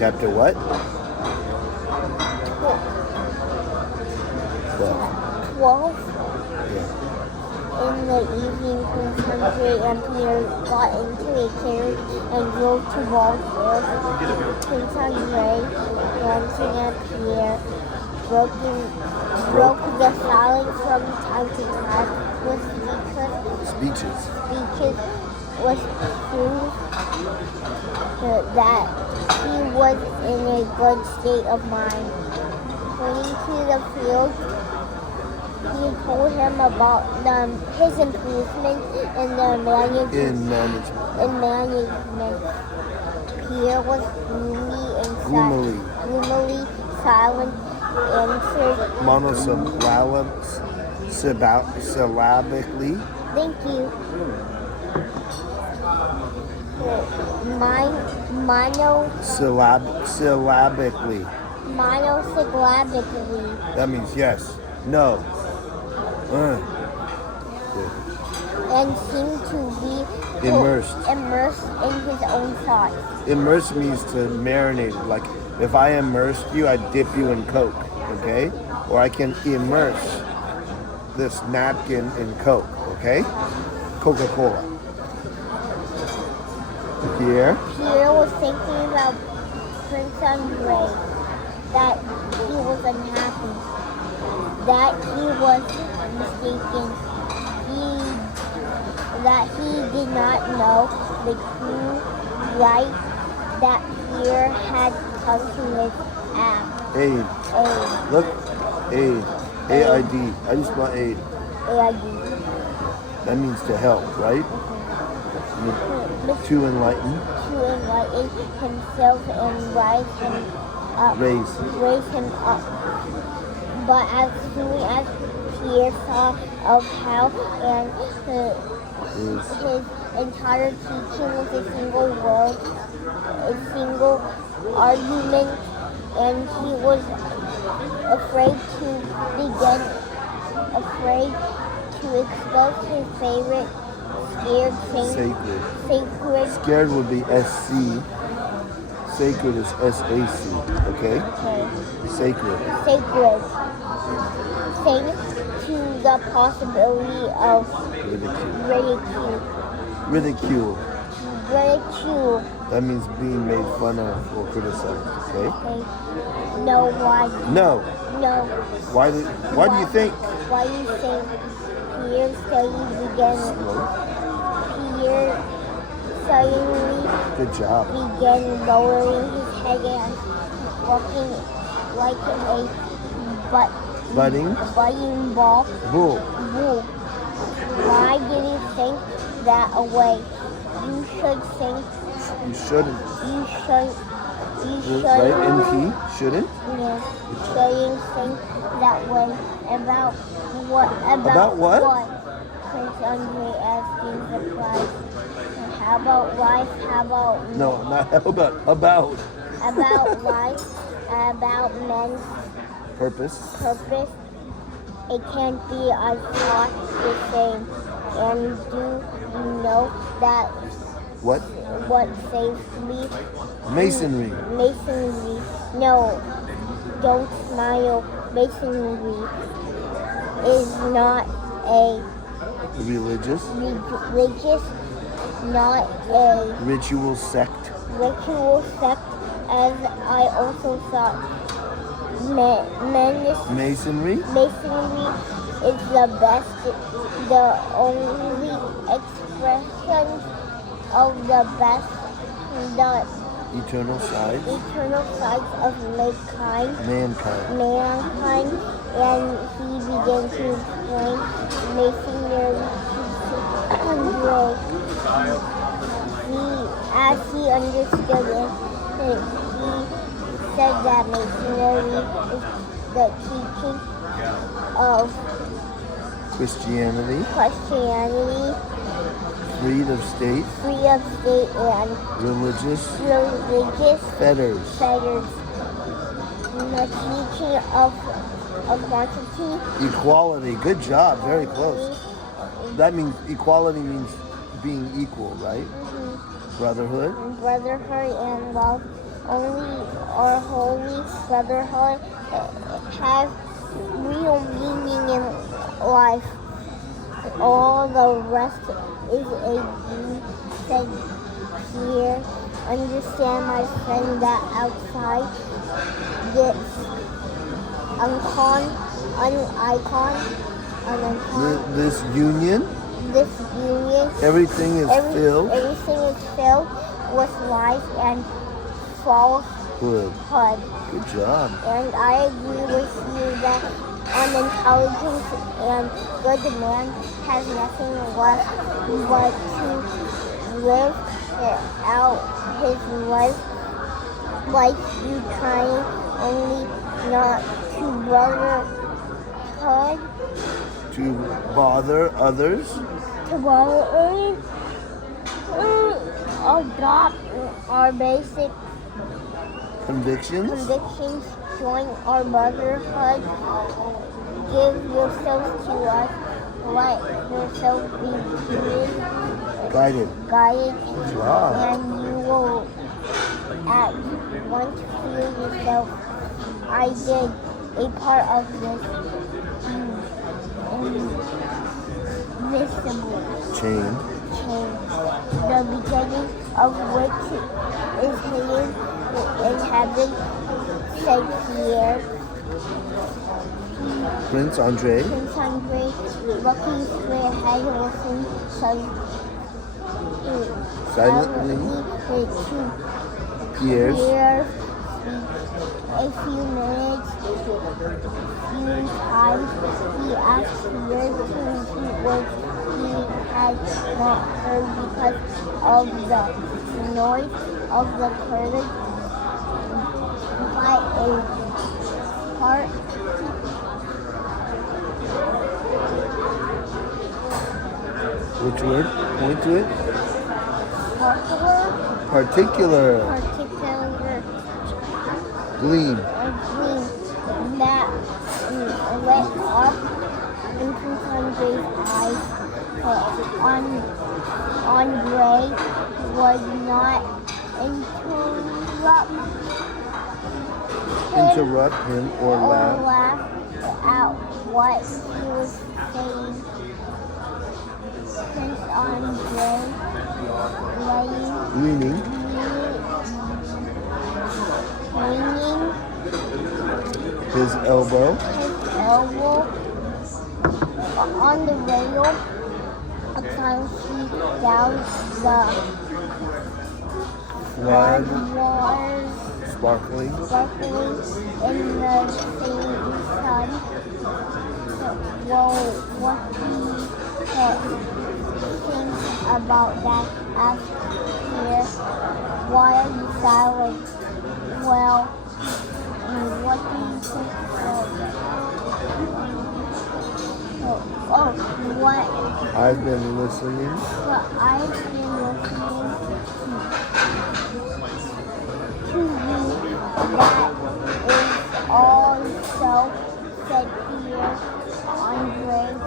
Chapter what? 12. Yeah. In the evening, Prince Andre and Pierre got into a carriage and drove to Walsall. Prince Andre, Anton, and Pierre broke the silence from time to time with speeches was proof that he was in a good state of mind. Pointing to the field, he told him about his improvement in the management. Pierre was gloomily silent, answered monosyllabically. Thank you. Monosyllabically. Monosyllabically. That means yes, no. And seemed to be immersed in his own thoughts. Immerse means to marinate. Like if I immerse you, I dip you in Coke, okay? Or I can immerse this napkin in Coke, okay? Coca-Cola. Pierre was thinking about Prince Andre, that he was unhappy, that he was mistaken, that he did not know the true right that Pierre had come to his act. Aid. Look, aid. A-I-D. I just want aid. A-I-D. That means to help, right? To enlighten. To enlighten himself and raise him up. But as soon as Pierre saw of how and his entire teaching was a single word, a single argument, and he was afraid to expose his favorite scared saint. Sacred. Scared would be SC. Sacred is SAC. Okay? Sacred. Saint to the possibility of ridicule. That means being made fun of or criticized. Okay? No, why? No. Why do you think? Why do you think Pierre suddenly began Good job. Began lowering his head and walking like a budding bull. Why did he think that away? You should think. You shouldn't. Right, NP, shouldn't? Yes. Shouldn't think that way. About what? Prince Andre asking surprised. How about life? How about... No, not how about. About life. About men's purpose. It can't be, I thought the same. And do you know that... What saves me? Masonry. No, don't smile. Masonry is not a religious, not a ritual sect. As I also thought. Masonry is the only expression of the best, the eternal sides of mankind, and he began to explain Masonry to Andre. As he understood it, he said that Masonry is the teaching of Christianity, freed of state and religious fetters. The teaching of quantity. Equality. Good job. Very close. That means equality means being equal, right? Mm-hmm. Brotherhood and love only our holy brotherhood has real meaning in life. All the rest is a dream, said Pierre. Understand, my friend, that outside this This union, everything is filled with lies and falsehood. Good job. And I agree with you that unintelligent and good man has nothing left but to live out his life like you trying, only not to brotherhood. To bother others. To bother adopt our basic Convictions. Join our brotherhood. Give yourselves to us. Let yourself be Guided. Good job. And you will at once feel yourself. I did a part of this invisible Chain. the beginning of which is hidden in heaven, said Pierre. Prince Andre. Looking straight ahead, listened Silently. to Pierre's. A few minutes, few times, he asked Pierre to repeat words he had not heard because of the noise of the curtain by a part. Which word? Point to it. Particular. Gleam. That lit up into Andre's eyes. Andre was not Interrupt him or laugh. At what he was saying. Prince Andre Leaning his elbow on the rail, plunging down the floodwaters, sparkling in the same sun. Well, what do you think about that? Asked Pierre. Why are you silent? Well, what do you think what? I've been listening. But I've been listening to you. That is all so, said Pierre.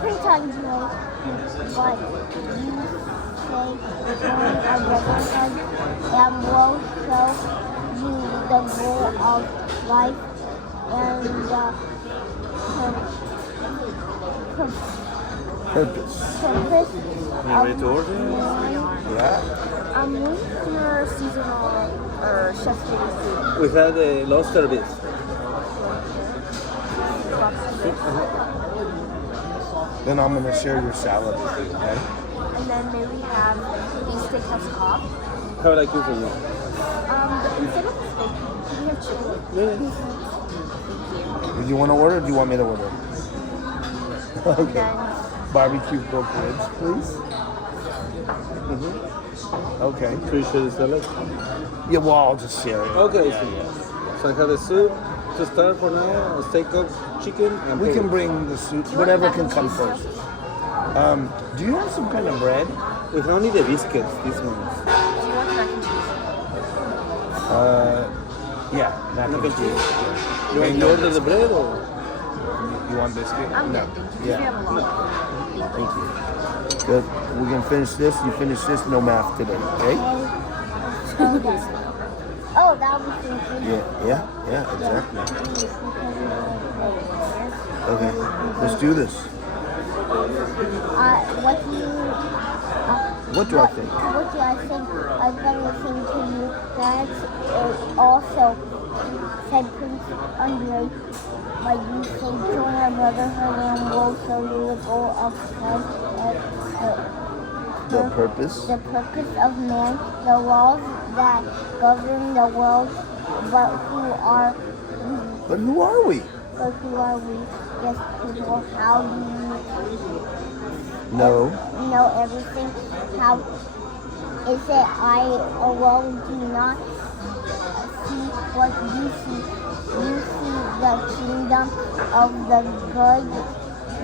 Prince Andre, but you say join a brotherhood and will show you the goal of life and the Purpose. Ready to order? Yeah. What's your seasonal or chef food? We had a lobster bit. Then I'm gonna share your salad with you, okay? And then may we have the steakhouse cob. How would I cook for you? Instead of steak, do we have chicken? Do you want to order or do you want me to order? And Okay. then Barbecue pork ribs, please. Okay. Should we share the salad? Yeah, well, I'll just share it. Okay. So I have the soup to start for now, a steak of chicken, and We can pork. bring the soup, whatever can come first. Do you have some kind of bread? We have only the biscuits, these ones. do you want mac and cheese? Yeah, Mac mac and and cheese. You want to order the bread or? You want biscuit? I'm No. good, thank you. Yeah. We have a lot. Thank you. Good. We can finish this. You finish this. No math today, okay? Oh, Oh, that was interesting. Yeah, exactly. Because Okay, let's do this. what do you? What do I think? What do I think? I've been listening to you. That is also said Prince Andre. Like you say, join our brotherhood and we'll show you the goal of man, The purpose. the purpose of man, the laws that govern the world. But who are we? But who are we? But who are we? Yes, people. How do you No. know everything? How is it I alone do not see what you see? You see the kingdom of the good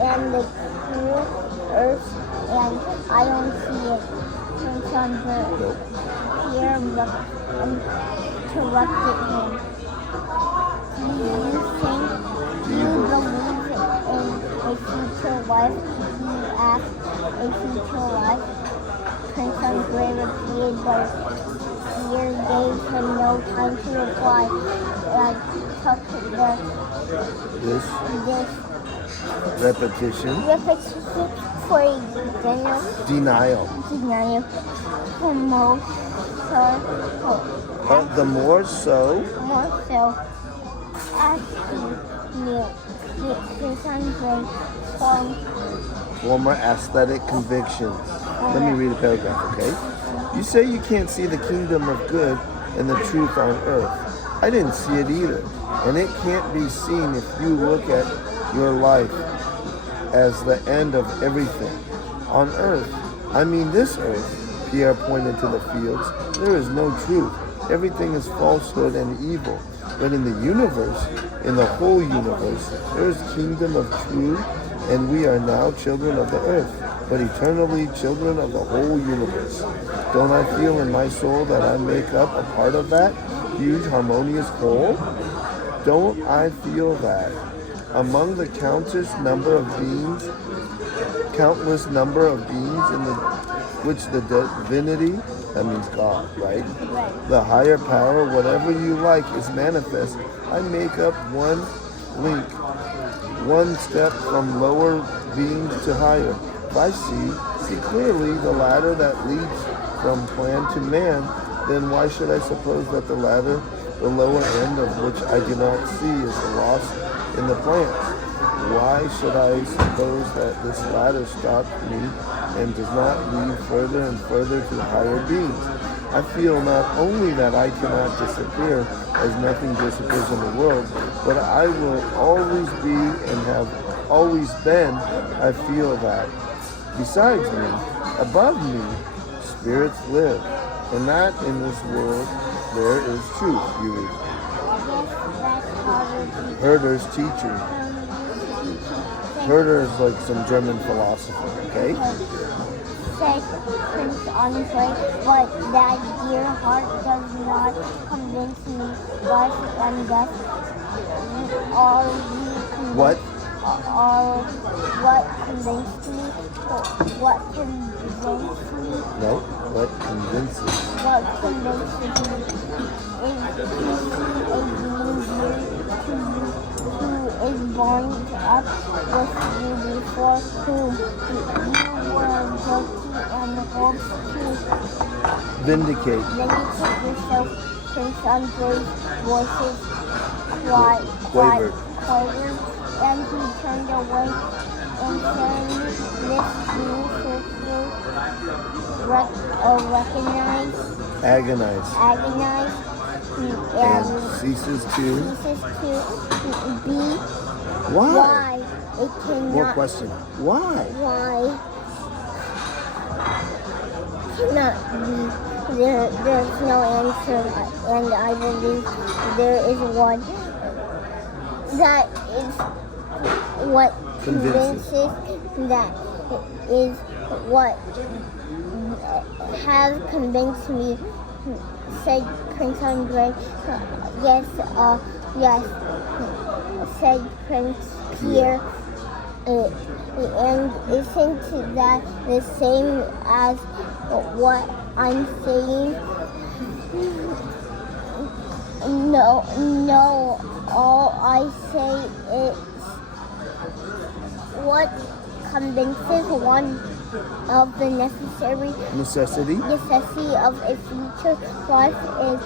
and the true earth, and I don't see it. Prince Andre Pierre interrupted him. Do you believe in a future life? He asked. A future life? Prince Andre repeated, but Pierre gave him no time to reply and took this Repetition. for a Denial. The more so. More so, as he knew, Prince Andre Former aesthetic convictions. Let me read a paragraph, okay? You say you can't see the kingdom of good and the truth on earth. I didn't see it either. And it can't be seen if you look at your life as the end of everything. On earth, I mean this earth, Pierre pointed to the fields, there is no truth. Everything is falsehood and evil. But in the universe, in the whole universe, there is kingdom of truth, and we are now children of the earth, but eternally children of the whole universe. Don't I feel in my soul that I make up a part of that huge harmonious whole? Don't I feel that among the countless number of beings in which the divinity, that means God, right? The higher power, whatever you like, is manifest. I make up one link, one step from lower beings to higher. If I see clearly the ladder that leads from plan to man, then why should I suppose that the ladder, the lower end of which I do not see, is lost in the plants? Why should I suppose that this ladder stops me and does not lead further and further to higher beings? I feel not only that I cannot disappear, as nothing disappears in the world, but I will always be and have always been. I feel that. Besides me, above me, spirits live, and that in this world there is truth, you read. Herder's teaching. Herder is like some German philosopher, okay? Said Prince Andre, but that dear heart does not convince me. Life and death are we What? What convinced me? What convinced me? No, what convinces? What convinces me is to see a being dear to you who is born up with you before whom you were guilty and hopes to Vindicate. yourself. Prince Andre's voices Quavered. and he turned away and saying this beautiful recognize, Agonize. and ceases to be why? It cannot. More question. Why? Cannot be. There's no answer, and I believe there is one. That is what convinces. That is what has convinced me, said Prince Andre. Yes, said Prince Pierre. And isn't that the same as what I'm saying? No. All I say is what convinces one of the Necessity. necessity of a future life is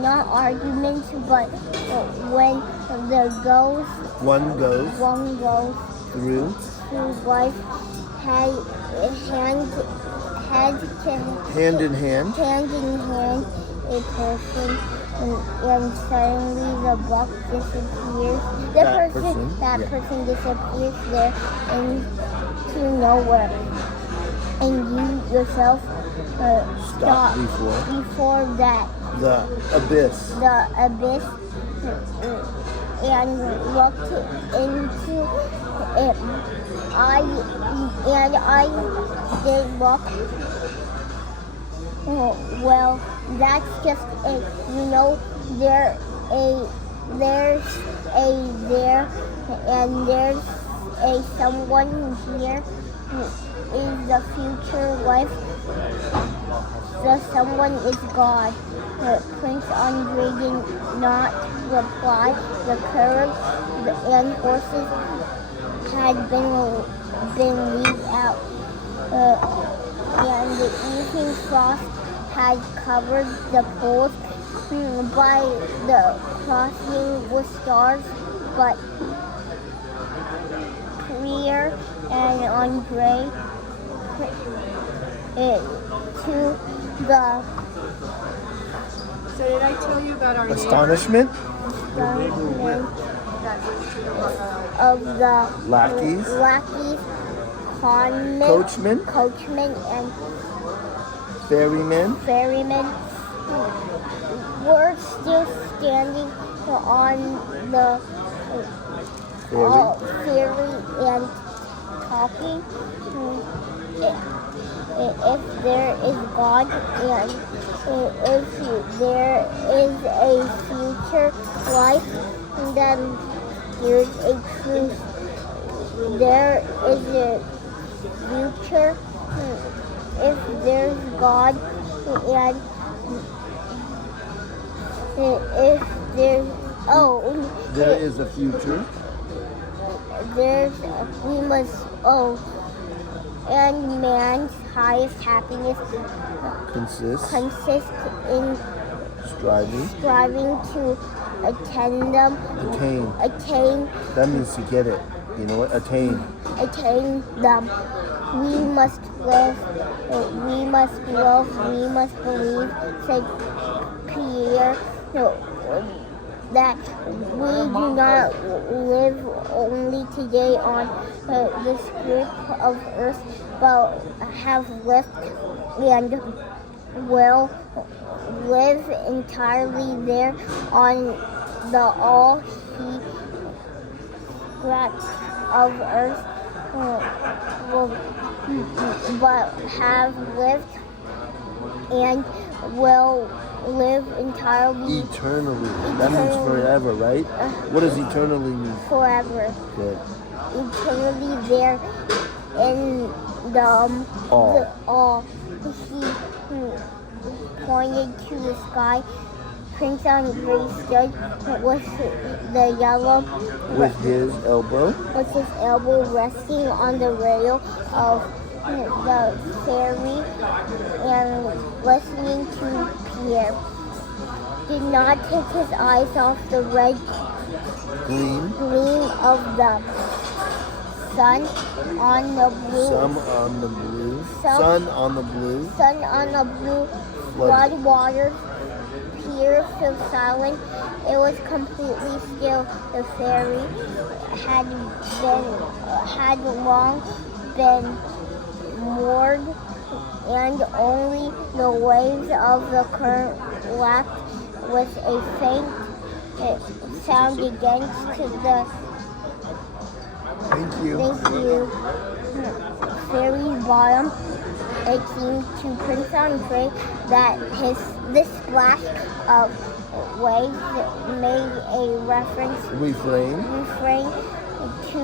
not arguments, but when One goes one goes through through life hand in hand. hand in hand a person, and suddenly the buck disappears. That person, That yeah. person disappears there into nowhere, and you yourself Stop before that the abyss. And looked into it. I did look. Well, that's just it. There's someone here who is the future life. The someone is God. Prince Andre did not reply. The carriage and horses had been lead out, and the evening frost had covered the pools. By the crossing with stars, but clear and on gray. To the So did I tell you about our Astonishment astonishment that was to the of the lackeys, coachmen, and ferrymen. Were still standing on the ferry and talking. If there is God and if there is a future life, then there's a truth. There is a future. If there's God and if there's There is a future. And man's highest happiness Consists in striving to attain them. Attain. That means to get it. You know what? Attain them. We must live. We must believe, said Pierre, that we do not live only today on this strip of earth, but have lived and will live entirely there on the all he of earth, but have lived and will live entirely eternally. That means forever, right? What does eternally mean? Forever. Good. Eternally there in the all. He pointed to the sky. Prince Andre stood with the yellow With his elbow resting on the rail of the ferry and listening to Pierre. Did not take his eyes off the red gleam of the sun on the blue. Sun on the blue. Flood waters. Pierre felt silent. It was completely still. The ferry had long been moored, and only the waves of the current lapped with a faint sound against the Thank you. Ferry bottom. It seemed to Prince Andre that this splash of waves made a refrain to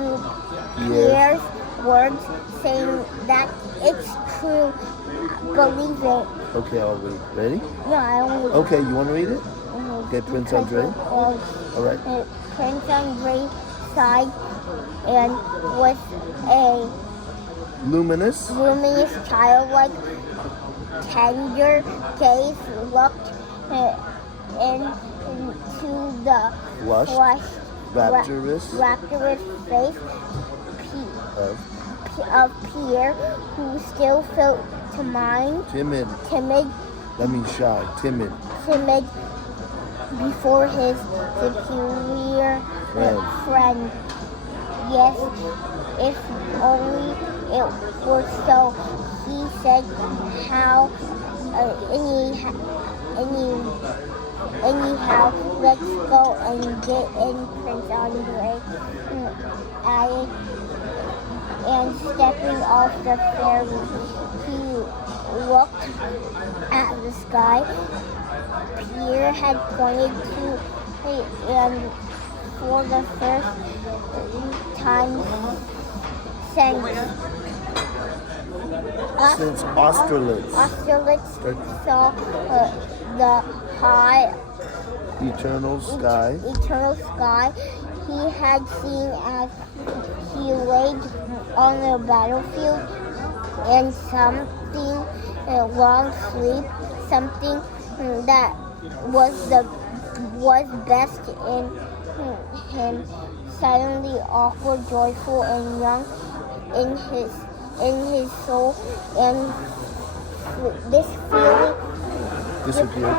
Pierre's words, saying that it's true. Believe it. Okay, I'll read. Ready? No, I only. Okay, you want to read it? Okay, Prince because Andre. we're close. All right. Prince Andre sighed and with a Luminous. childlike, tender gaze looked into the Flushed, rapturous face of of Pierre, who still felt timid, That means shy. Timid. before his superior friend. Yes, if only it were so, he said. How anyhow, let's go and get in, Prince Andre added, and stepping off the ferry, he looked at the sky Pierre had pointed to, and for the first time Since Austerlitz. Saw the high Eternal sky. he had seen as he laid on the battlefield, and something long sleep, something that was best in him, suddenly awkward, joyful, and young in his soul, and this feeling Disappeared.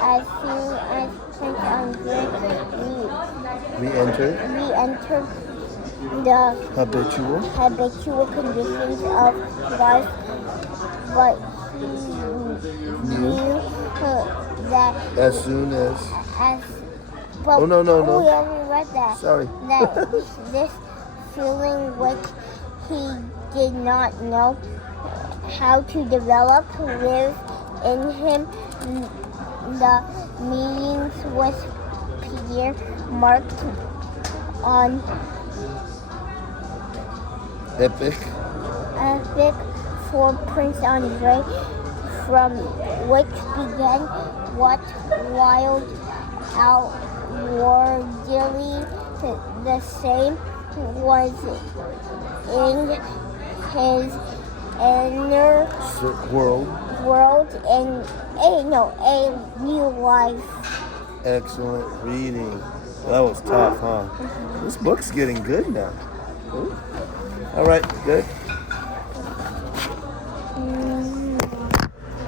as soon as Prince Andre Re-entered. the Habitual. conditions of life, but he knew that As soon as. well, Oh, no. we already read that. Sorry. That this feeling which he did not know how to develop lives in him. The meetings with Pierre marked on Epic for Prince Andre, from which began what wild, outwardly the same, was in his inner world in a new life. Excellent reading. That was tough, huh? This book's getting good now. Ooh. All right, good.